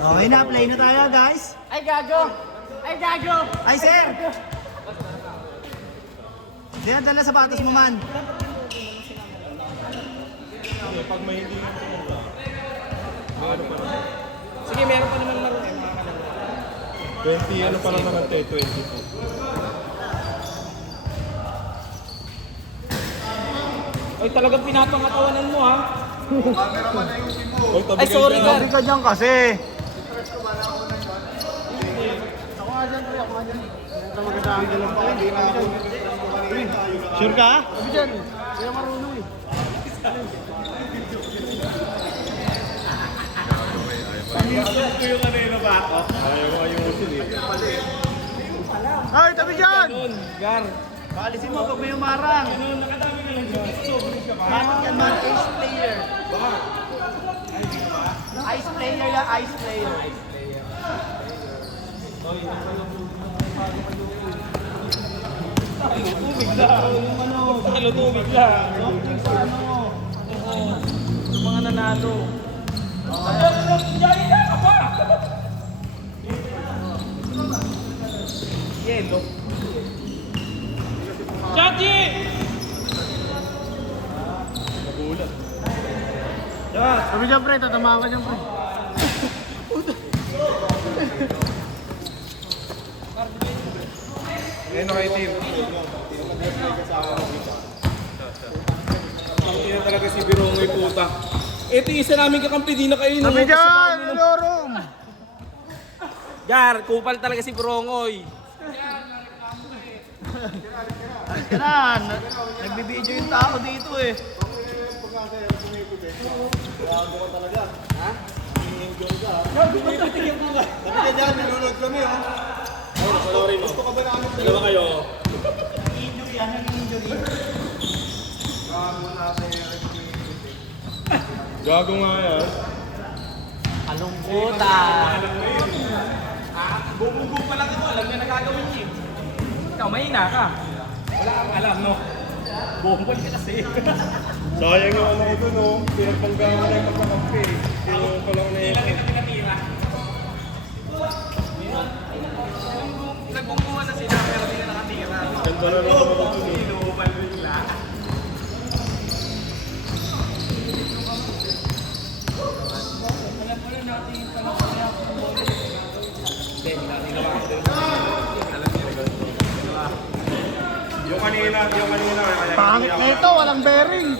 Okay na, play na tayo guys. Ay, gago! Ay, gago! Ay sir! Dala sapatos mo man. Pag may hindi mo ano pa naman? Sige, meron pa naman laro eh, mga kalaro. 20, ano pa naman ang 20 po. Oy, talagang pinapangatawanan mo ha. Oy, tabi Ay, sorry, kayo Gar. dyan. Ka dyan kasi. Sure ka? Ayaw ayusin eh. Ay, tabi dyan! Ganun, Gar. Paalisin mo pag may umarang. Bakit yan man? Ace player. Ice player yan, ice player. Tubig lang. Kilo tubig lang. Oo. Sa mga nanalo. Yaya ka pa! Yelo. Chachi! Nagulat. Tabi dyan pre, tatamaan ka dyan pre. Ngayon na kayo team. Ang ina talaga si Birongoy puta. Ito yung isa namin kakampi, di na kayo Tabi dyan! Lorom! Gar, kupal talaga si Brongoy. Alis ka na! Nagbibideo yung tao dito eh. Sabi ka dyan, nanonood kami ha. Gusto ka ba namin? Dalawa kayo. Injury yan, nag-injury. Gago nga yan. Kalungkutan. Bubugog pa lang ako, alam niya nagagawin niya. Ikaw, mahina ka. Wala kang alam, no? Bombol ka kasi. Sayang yung ano ko dun, no? Pinagpanggawa na yung magkakampi. Yung palang na Hindi lang kita pinatira. Nagbungkuhan na sila, pero hindi na nakatira. Ganda na naman ako dun eh. Inuupan bigla. Yung kanina. Pangit na ito, walang bearing.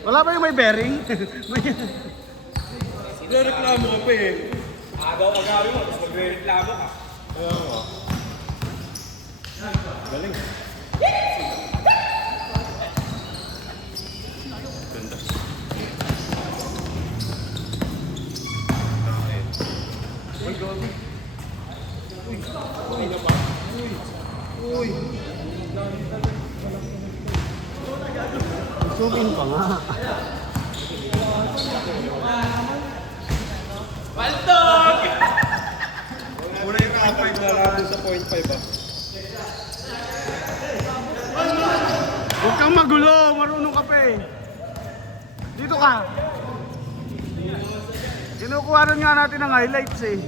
Wala ba yung may bearing? Reklamo ka pa eh. Agaw-agawin mo, tapos magre-reklamo ka. Kaya nga. Galing. Ganda. Uy, gabi. Uy, na pa. Uy. Zoom in pa nga. Baltog! Una yung ka-5 na lang sa 0.5 ah. Huwag kang magulo, marunong ka pa eh. Dito ka. Kinukuha rin nga natin ang highlights eh.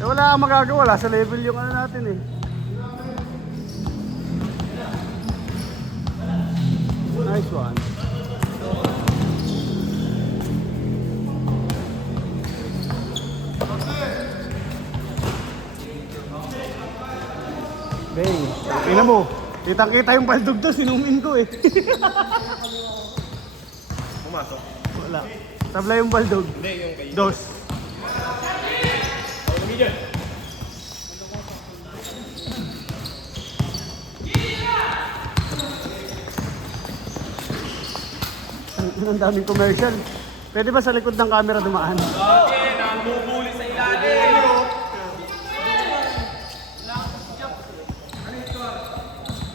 Eh wala kang magagawa, wala sa level yung ano natin eh. Nice one. Bang. Tingnan mo. Kitang-kita yung baldog doon, sinumin ko eh. Pumasok. Wala. Tabla yung baldog. Hindi, yung kayo. Dos. Ang daming commercial. Pwede ba sa likod ng camera dumaan? Okay, namumuli sa ilalim.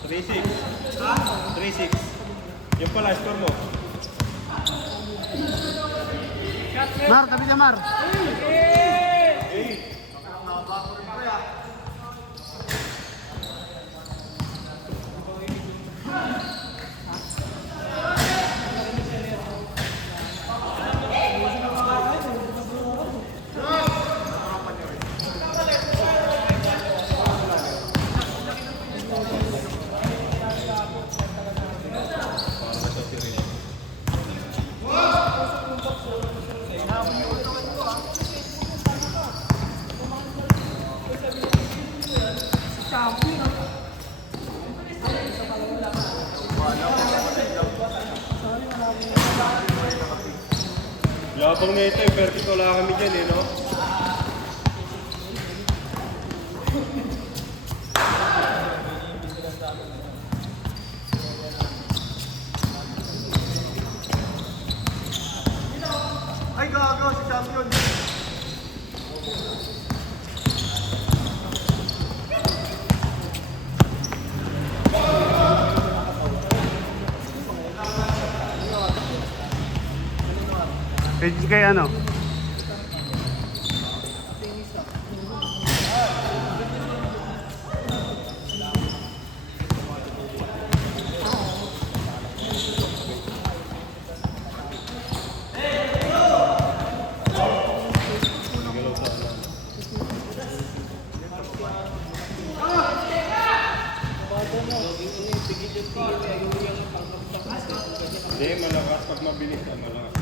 3-6. 3-6. Yung pala, score mo. Mar, tabi ka Mar. Yabang na ito eh, vertical lang kami dyan eh, no? Ay, gago, si champion. Kay ano? Hindi, malakas. Pag mabilis na, malakas.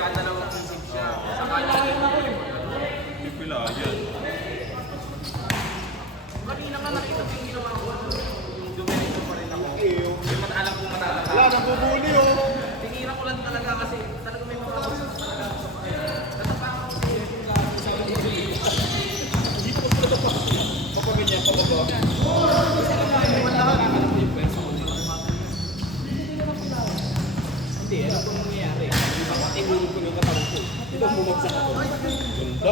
Nagdadalawang isip siya. Sa kanya. Pipila, yan. Kanina nga nakita ko yung ginawa ko. Yung dumerito pa rin ako. Hindi man alam kung matatata. Wala, nabubuli oh. Tinira ko lang talaga kasi talaga may mga kasi talaga. Natapakan ko siya. Dito ko pala pa. Kapag ganyan, pababa. Hindi, ano itong nangyayari? Ihulog ko yung katawan ko. Ito bumagsak ako. Ganda.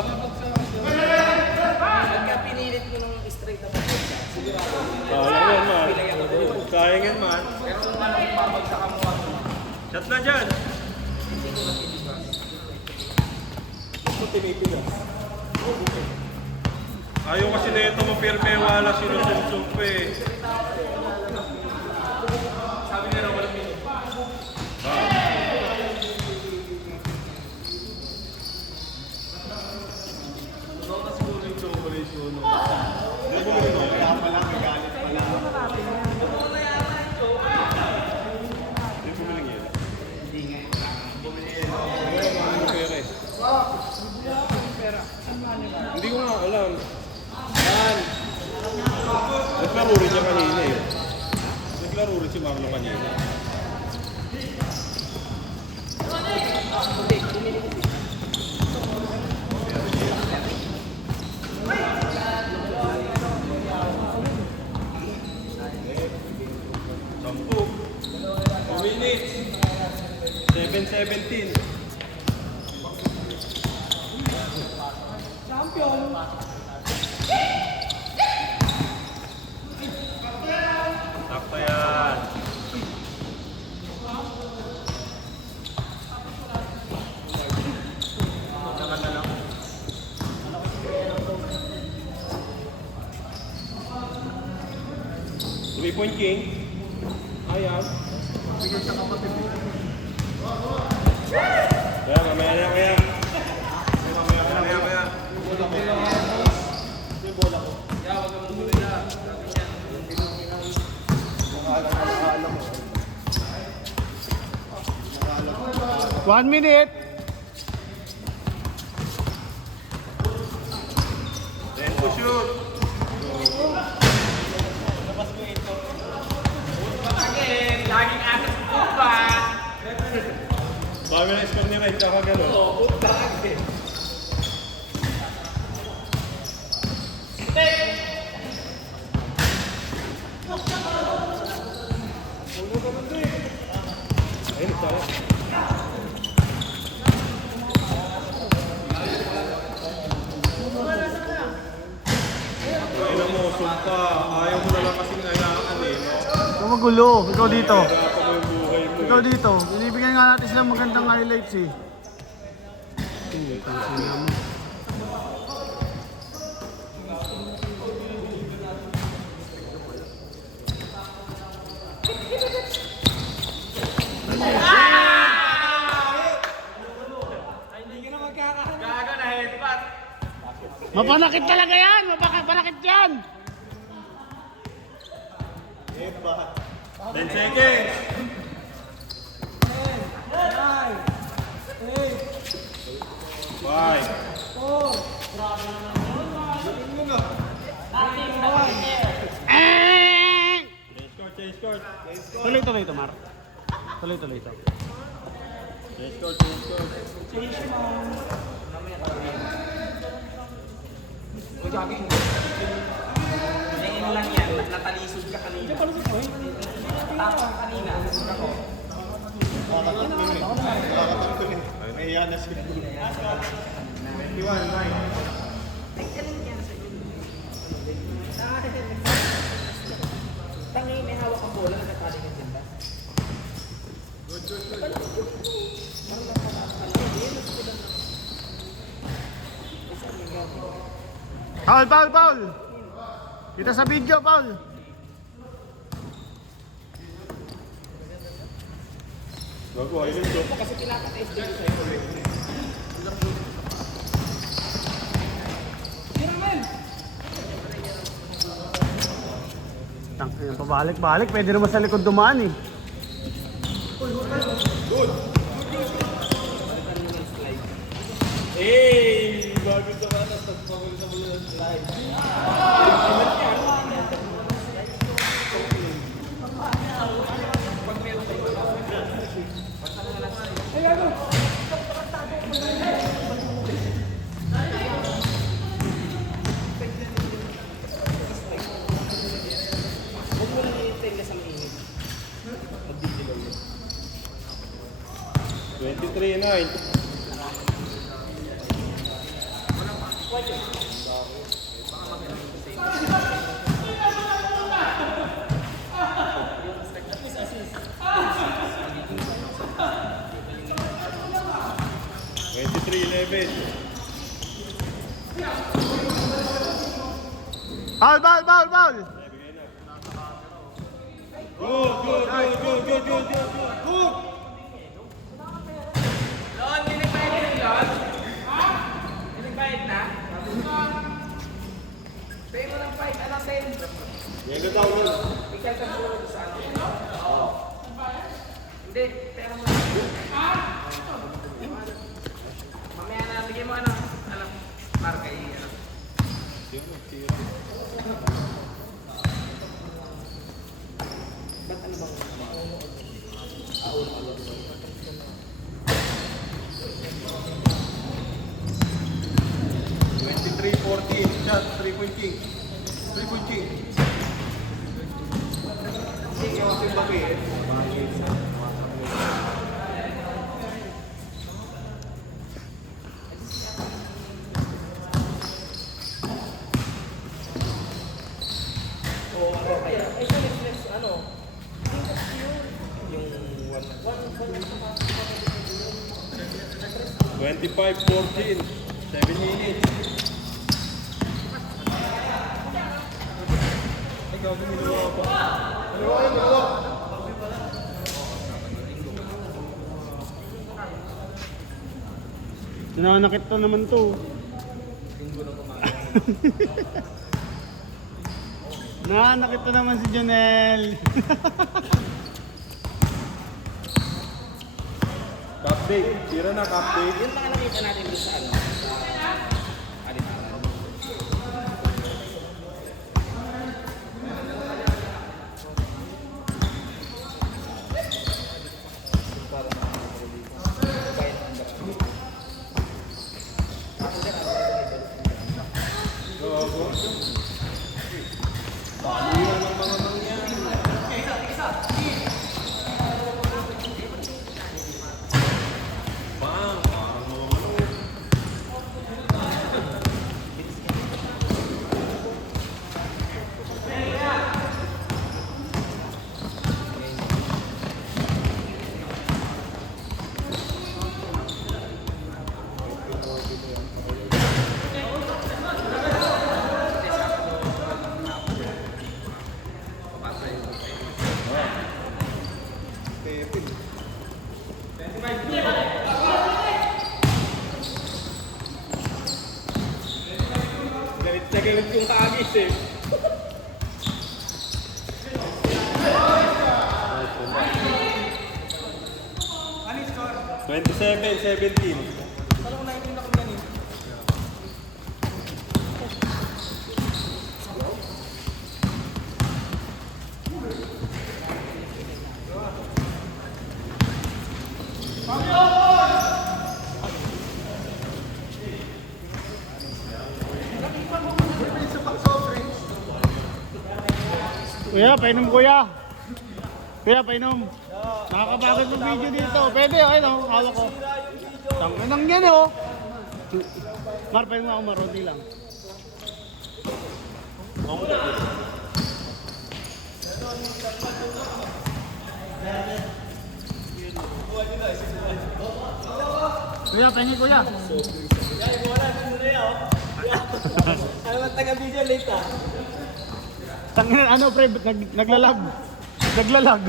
Pagka pinilit ko ng straight na pagkaksa, sigurado. Kaya yan man. Kaya yan man. Pero kung ano kung babagsak ang mga Shot na dyan. hindi ko lang ilibas. Ito tinipilas. Ayaw kasi na ito mapirme, wala sinusumsump eh. Sabi nila walang minute. Hindi ko nga alam. Yan. Naglaro rin siya kanina eh. Naglaro rin si Marlo kanina. Sampu. 2 minutes. 7:17. Sakto yan. Three-point king. Ayan. Kaya mamaya na kaya. Mamaya. Kaya wag kang muli na. 1 minute. Then to shoot. Again, laging atas po ba? Sabi na score ni Red, tsaka gano'n. Oo, again. Ayun, tayo. Ayun mo, sumpa. Ayaw mo na lang kasing ayaan eh, no? Ikaw magulo. Ikaw dito. Hirapan mo yung buhay mo. Ikaw dito. Binibigyan nga natin sila magandang highlights eh. Tingnan mo. Gaga na headbutt. Mapanakit talaga yan! Mapanakit yan! 10 seconds. 5. Eh! Change court. Tuloy-tuloy ito, Mar. Tuloy-tuloy ito. Kung jogging, ngayon lang yan, natalisod ka kanina. Tapos ka kanina, ako. Nahiya na siya. 21, 9. Tangi, may hawak ang bola, nagkatali ka dyan ba? Paul, Paul, Paul! Kita sa video, Paul! Bago, ayun ito. Kasi pinapatays din sa'yo. Pabalik-balik, pwede naman sa likod dumaan eh. Hey! Bago sa kanas, tagpapagod sa mula ng slide. Huwag mo lang i-tell sa mainit. Magdidilaw yun. 23, 9. Paul, Paul, Paul, Paul! Good! Lon, nilipayad na yung Lon? Ha? Nilipayad na? Pay mo ng 5, ano 10? Yan ka daw nun. Ikaw ka mo sa ano? Oo. Hindi, pera mo lang. Ha? Mamaya na, bigyan mo ano, marka ano. Ba't ano bang? 23-14. Shot, 3-point king. 3-point king. Sige, yung ating babi eh. Ay, so next, ano? Yung 25-14. 7 minutes. Ikaw, gumilawa pa. Dalawa. Nananakit to naman to. Nananakit to naman si Jonel. Cup day. Tira na, cup day. Yung mga nakita natin doon sa ano? Sa Alitaran. Galit yung kaagis eh. Ano yung score? 27-17. Parang 19 na kami yan eh. Pangyo! Kuya, painom kuya. Kuya, painom. Nakakapagod ng video dito. Pwede, ayun o. Hawak ko. Tanganang yan o. Mar, painom ako, marodi lang. Kuya, pahingi kuya. Ano ang taga-video late ah? Tangin, ano pre, naglalag. Naglalag.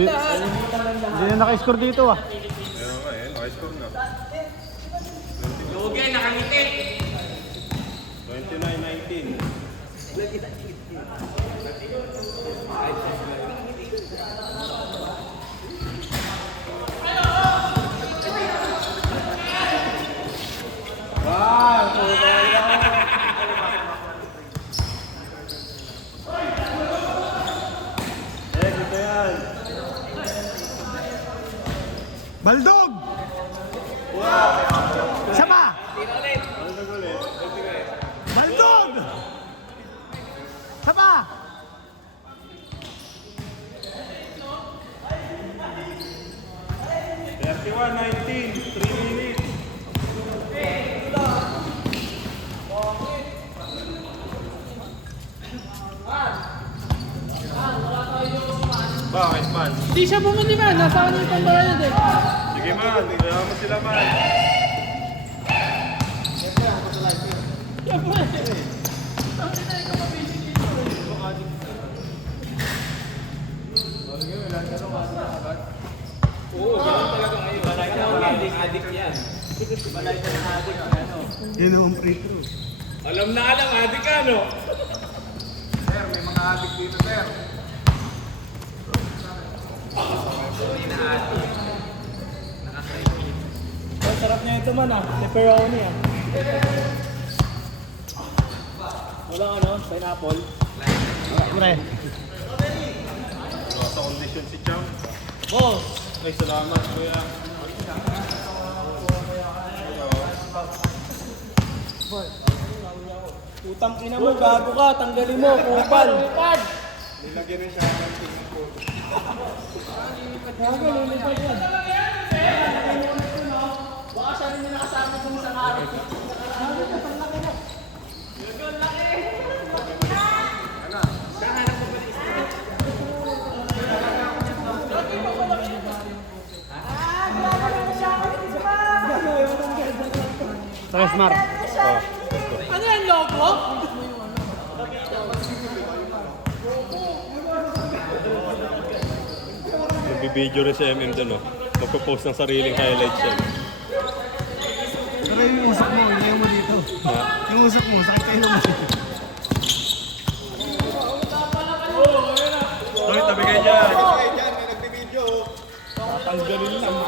Hindi na naka-score dito ah. Ayun nga eh, naka-score na. Lugi, nakangiti. 29-19. Dito yan. Baldog! Sama! Ano na ulit? Baldog! Sama! Thirty-one, 19, 3 minutes. Bakit man? Hindi siya bumili man, nasa kanya yung pambayad eh. Sige man, kailangan mo sila man. Oo, ganun talaga ngayon. Balay na addict yan. Balay na addict ano. Yun naman free throw. Alam na alam, addict ka no? Sir, may mga adik dito, sir. Hindi na addict. Nakakaipin. Ang sarap niya ito man ah, pepperoni ah. Walang ano, pineapple. Pre. Sa condition si Cham. Boss! Ay, salamat, kuya. Utang ina mo, gago ka, tanggalin mo, kupal. Nilagyan rin siya ng tingin ko. Gago, lulipad yan. Baka siya rin yung nakasama sa isang araw. Tres Mar. Ano yan, logo? Nagbibideo rin si MM doon, oh. Magpo-post ng sariling highlights yan. Pero yung usok mo, ilayo mo dito. Yung usok mo, sakit kayo naman. Hoy, tabi kayo dyan. Tatanggalin lang.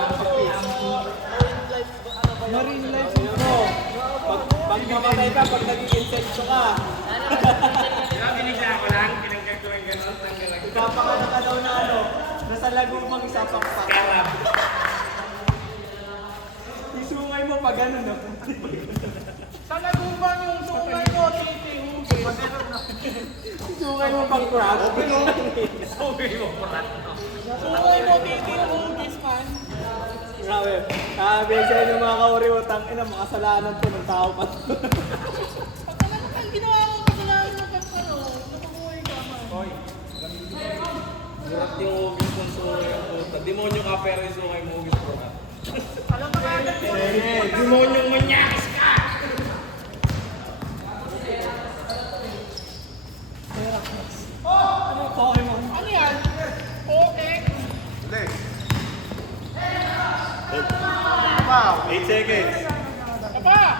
Marine life bro. Pag mamatay ka, pag naging insekto ka. Diba binigla ko lang, pinanggal ko lang gano'n, tanggalan ko. Ipapakala ka daw na ano, nasa lagumang isapakpak. Karap. Isungay mo pag ano no. Sa lagumang yung sungay mo, titi-hugi. Isungay mo pang crab. Okay mo, parat. Sungay mo, titi-hugi, man. Grabe. Sabi sa inyo mga kauriwatang ina, makasalanan to ng tao pa to. Pag talaga kang ginawa mo, kasalanan mo pag ano, napakuhay ka man. Murat yung hugis ng sungay ang puta. Demonyo ka pero yung sungay mo hugis ko ka. Alam ka agad mo. Demonyong manyakis ka! Ano, Pokemon? Ano yan? Poke? Hey. pa. 8 seconds. Pa!